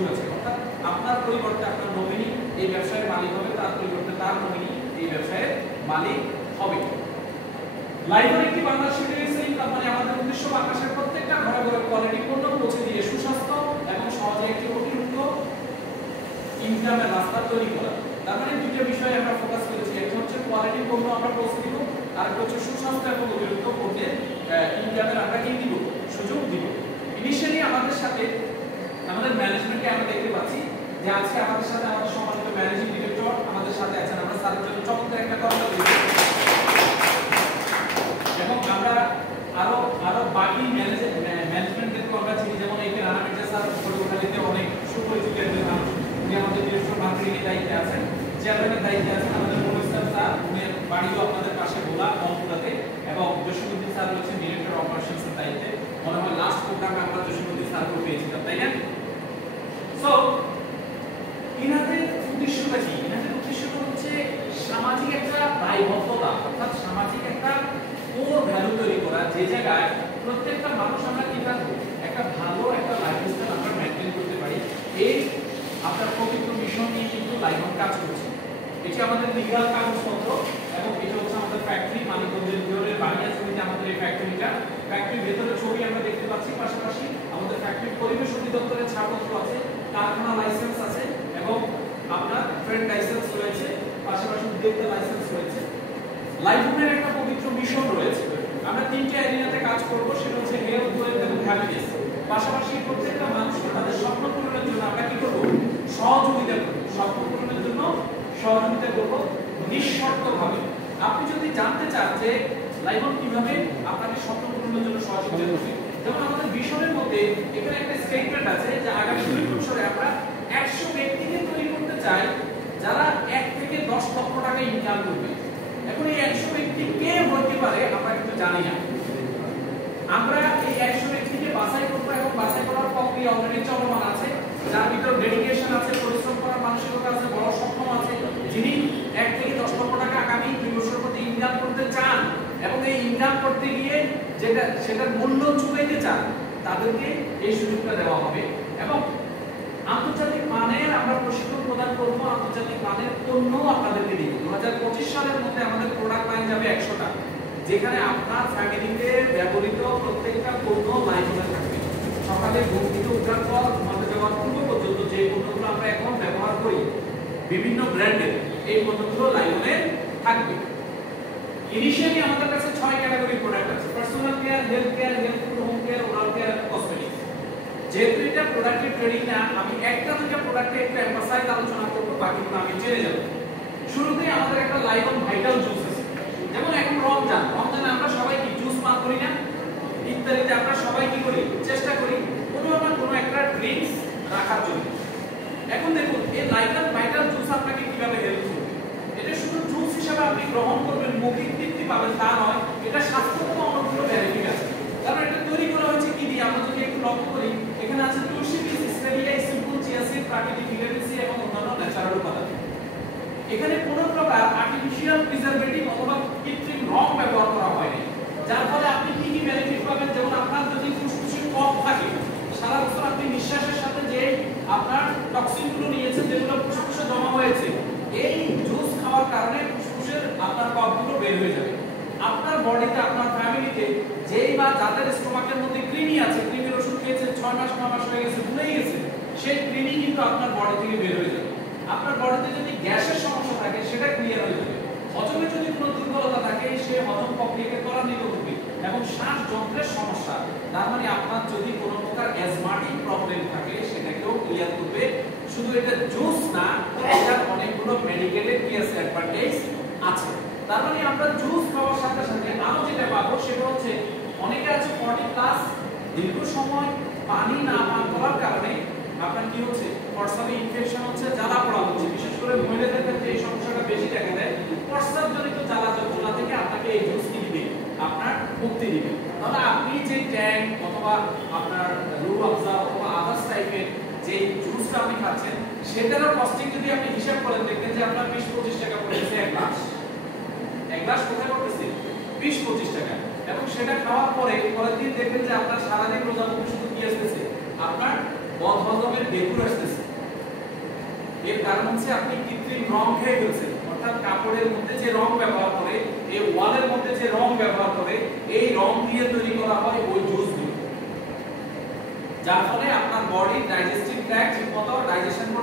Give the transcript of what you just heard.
সুযোগ আছে, অর্থাৎ আপনার পরিবর্তে আপনার নমিনি এই ব্যবসায়ের মালিক হবে, তার পরিবর্তে তার নমিনি এই ব্যবসায়ের মালিক হবে। লাইভন একটি বাংলাদেশ রিটেইল কোম্পানি। আমাদের উদ্দেশ্য বাংলাদেশের প্রত্যেকটা ঘরে ঘরে কোয়ালিটি পণ্য পৌঁছে দিয়ে সুস্বাস্থ্য এবং সহজে একটি অতিরিক্ত ইনকামের রাস্তা তৈরি করা। তার মানে দুটো বিষয়ে আমরা ফোকাস করেছি, একটা হচ্ছে কোয়ালিটি পণ্য আমরা পৌঁছে দিব, আর একটা হচ্ছে সুস্বাস্থ্য এবং অতিরিক্ত পণ্যের ইনকামের আমরা কি দিব, সুযোগ দিব। ইনিশিয়ালি আমাদের সাথে আমাদের ম্যানেজমেন্টকে আমরা দেখতে পাচ্ছি যে আজকে আমাদের সাথে আমাদের সম্মানিত ম্যানেজিং ডিরেক্টর আমাদের সাথে আছেন। আমরা স্যারের জন্য চমৎকার একটা কথা বলি এবং আমরা আরো বাকি ম্যানেজমেন্টদেরকে আমরা চিনি, যেমন এখানে রানা মির্জা স্যার পরিবর্তনীতে অনেক সুপরিচিত একজন মানুষ, উনি আমাদের ডিরেক্টর মার্কেটিংয়ের দায়িত্বে আছেন, চেয়ারম্যানের দায়িত্বে আছেন। আমাদের মনোজ স্যার, উনি বাড়িও আপনাদের পাশে ভোলা মনপুরাতে, এবং জসীমউদ্দিন স্যার হচ্ছেন ডিরেক্টর অপারেশনসের দায়িত্বে। মনে হয় লাস্ট প্রোগ্রামে আমরা জসীমউদ্দিন স্যারকে পেয়েছিলাম, তাই না? সো ইনাদের উদ্দেশ্যটা কি? ইনাদের উদ্দেশ্যটা হচ্ছে সামাজিক একটা দায়বদ্ধতা, অর্থাৎ সামাজিক একটা কোর ভ্যালু তৈরি করা, যে জায়গায় প্রত্যেকটা মানুষ আমরা কি থাকবো, একটা ভালো একটা লাইফস্টাইল আমরা মেইনটেইন করতে পারি। এই আপনার পবিত্র মিশন নিয়ে কিন্তু লাইভন কাজ করছে। এটি আমাদের লিগ্যাল কাগজপত্র এবং এটা হচ্ছে আমাদের ফ্যাক্টরি, মানিকগঞ্জের ভিতরে বানিয়াচুরিতে আমাদের এই ফ্যাক্টরির ভেতরে ছবি আমরা দেখতে পাচ্ছি। পাশাপাশি আমাদের ফ্যাক্টরির পরিবেশ অধিদপ্তরের ছাড়পত্র আছে, কারখানা লাইসেন্স আছে এবং আপনার ট্রেড লাইসেন্স রয়েছে, পাশাপাশি উদ্যোক্তা লাইসেন্স রয়েছে। লাইভনের একটা পবিত্র মিশন রয়েছে। আমরা তিনটে এরিয়াতে কাজ করব, সেটা হচ্ছে হেলথ, ওয়েলথ এবং হ্যাপিনেস। পাশাপাশি প্রত্যেকটা মানুষকে তাদের স্বপ্ন পূরণের জন্য আমরা কি করব, সহযোগিতা করব। স্বপ্ন পূরণের জন্য সহযোগিতা করব নিঃশর্তভাবে। আপনি যদি জানতে চান যে লাইভন কিভাবে আপনাকে স্বপ্ন পূরণের জন্য সহযোগিতা করবে, যেমন আমাদের মিশনের মধ্যে এখানে একটা স্টেটমেন্ট আছে যে আগামী 2 বছরে আমরা 100 ব্যক্তিকে তৈরি করতে চাই যারা 1 থেকে 10 লক্ষ টাকা ইনকাম করবে। এখন এই 100 ব্যক্তি কে হতে পারে আমরা কিন্তু জানি না। আমরা এই 100 ব্যক্তিকে বাছাই করব এবং বাছাই করার প্রক্রিয়া অলরেডি চলমান আছে, যার ভিতর ডেডিকেশন আছে, পরিশ্রম করার মানসিকতা আছে, বড় স্বপ্ন আছে, যিনি 1 থেকে 10 লক্ষ টাকা আগামী 2 বছরের মধ্যে ইনকাম করতে চান এবং এই ইনকাম করতে গিয়ে সেটার মূল্য চুকাইতে চান, তাদেরকে এই সুযোগটা দেওয়া হবে। এবং আন্তর্জাতিক মানের আমরা প্রশিক্ষণ প্রদান করব, আন্তর্জাতিক মানের পণ্য আপনাদেরকে দিব। 2025 সালের মধ্যে আমাদের প্রোডাক্ট লাইন যাবে 100টা, যেখানে আপনার ফ্যামিলিতে ব্যবহৃত প্রত্যেকটা পণ্য লাইনে থাকবে। সকালে ঘুম থেকে ওঠার পর ঘুমাতে যাওয়ার পূর্ব পর্যন্ত যে পণ্যগুলো আমরা এখন ব্যবহার করি বিভিন্ন ব্র্যান্ডের, এই পণ্যগুলো লাইনে থাকবে। ইনিশিয়ালি আমাদের কাছে 6 ক্যাটাগরি প্রোডাক্ট আছে: personal care, health care, health food, home care, oral care এবং কসমেটিক্স। যেহেতু এটা প্রোডাক্টের ট্রেডিং না, আমি একটা দুটো প্রোডাক্টে একটু এমফাসাইজ আলোচনা করব, বাকিগুলো আমি জেনে যাব। শুরুতেই আমাদের একটা লাইভন ভাইটাল জুস আছে। যেমন এখন রমজানে আমরা সবাই কি জুস পান করি না? ইত্যাদিতে আমরা সবাই কি করি, চেষ্টা করি কোনো না কোনো একটা ড্রিঙ্কস রাখার জন্য। এখন দেখুন এই লাইভন ভাইটাল জুস আপনাকে কিভাবে হেল্প করবে। এটা শুধু জুস হিসেবে আপনি গ্রহণ করবেন, মৌখিক তৃপ্তি পাবেন তা নয়, এটা স্বাস্থ্যগত অনেকগুলো বেনিফিট আছে। কারণ এটা তৈরি করা হয়েছে কি দিয়ে, আমরা যদি একটু লক্ষ্য করি, এখানে আছে তুলসী বীজ, স্টেভিয়া, সিম্পল চিয়া সিড, প্রাকৃতিক ভিটামিন সি এবং অন্যান্য ন্যাচারাল উপাদান। এখানে কোনো প্রকার আর্টিফিশিয়াল প্রিজারভেটিভ অথবা কৃত্রিম রং ব্যবহার করা হয়নি, যার ফলে আপনি কি কি বেনিফিট পাবেন। যেমন আপনার যদি ফুসফুসে কফ থাকে, সারা বছর আপনি নিঃশ্বাসের সাথে যে আপনার টক্সিনগুলো নিয়েছেন, যেগুলো ফুসফুসে জমা হয়েছে, এই জুস খাওয়ার কারণে ফুসফুসের আপনার কফগুলো বের হয়ে যাবে। আপনার বডিতে, আপনার ফ্যামিলিতে যেই বা যাদের স্টোমাকের মধ্যে কৃমি আছে, কৃমির ওষুধ খেয়েছেন 6 মাস 9 মাস হয়ে গেছে, ভুলেই গেছে, সেই কৃমি কিন্তু আপনার বডি থেকে বের হয়ে যাবে। আপনার বডিতে যদি গ্যাসের সমস্যা থাকে সেটা ক্লিয়ার হয়ে যাবে। হজমে যদি কোনো দুর্বলতা থাকে, সে হজম প্রক্রিয়াকে ত্বরান্বিত করবে। এবং শ্বাসযন্ত্রের সমস্যা, তার মানে আপনার যদি কোনো প্রকার অ্যাজমাটিক প্রবলেম থাকে, সেটাকেও ক্লিয়ার করবে। শুধু এটা জুস না, এটার অনেকগুলো মেডিকেলের কি আছে, অ্যাডভান্টেজ আছে। তার মানে আমরা জুস খাওয়ার সাথে সাথে আরো যেটা পাবো সেটা হচ্ছে, অনেকে আছে 40+ দীর্ঘ সময় পানি না পান করার কারণে আপনার কি হচ্ছে, প্রস্রাবে ইনফেকশন হচ্ছে, জ্বালা পোড়া হচ্ছে। বিশেষ করে মহিলাদের ক্ষেত্রে এই সমস্যাটা বেশি দেখা দেয়। প্রস্রাবজনিত জ্বালা যন্ত্রণা থেকে আপনাকে এই জুস কি দিবে, আপনার মুক্তি দিবে। তাহলে আপনি যে ট্যাং অথবা আপনার রুহ আফজা অথবা আদার্স টাইপের যে জুসটা আপনি খাচ্ছেন, সেটারও কস্টিং যদি আপনি হিসাব করেন, দেখবেন যে আপনার 20-25 টাকা পড়েছে এক গ্লাস কোথায় পড়তেছে, 20-25 টাকা। এবং সেটা খাওয়ার পরে পরের দিন দেখবেন যে আপনার সারাদিন রোজা মুখে শুধু কি আসতেছে, আপনার বদহজমের বেকুর আসতেছে। গার্মেন্টসে আপনি কৃত্রিম রং খেয়ে ফেলছেন, অর্থাৎ কাপড়ের মধ্যে যে রং ব্যবহার করে, এই ওয়ালের মধ্যে যে রং ব্যবহার করে, এই রং দিয়ে তৈরি করা হয় ওই জুসগুলো, যার ফলে আপনার বডি ডাইজেস্টিভ ট্র্যাক্ট ঠিকমতো ডাইজেশন করতে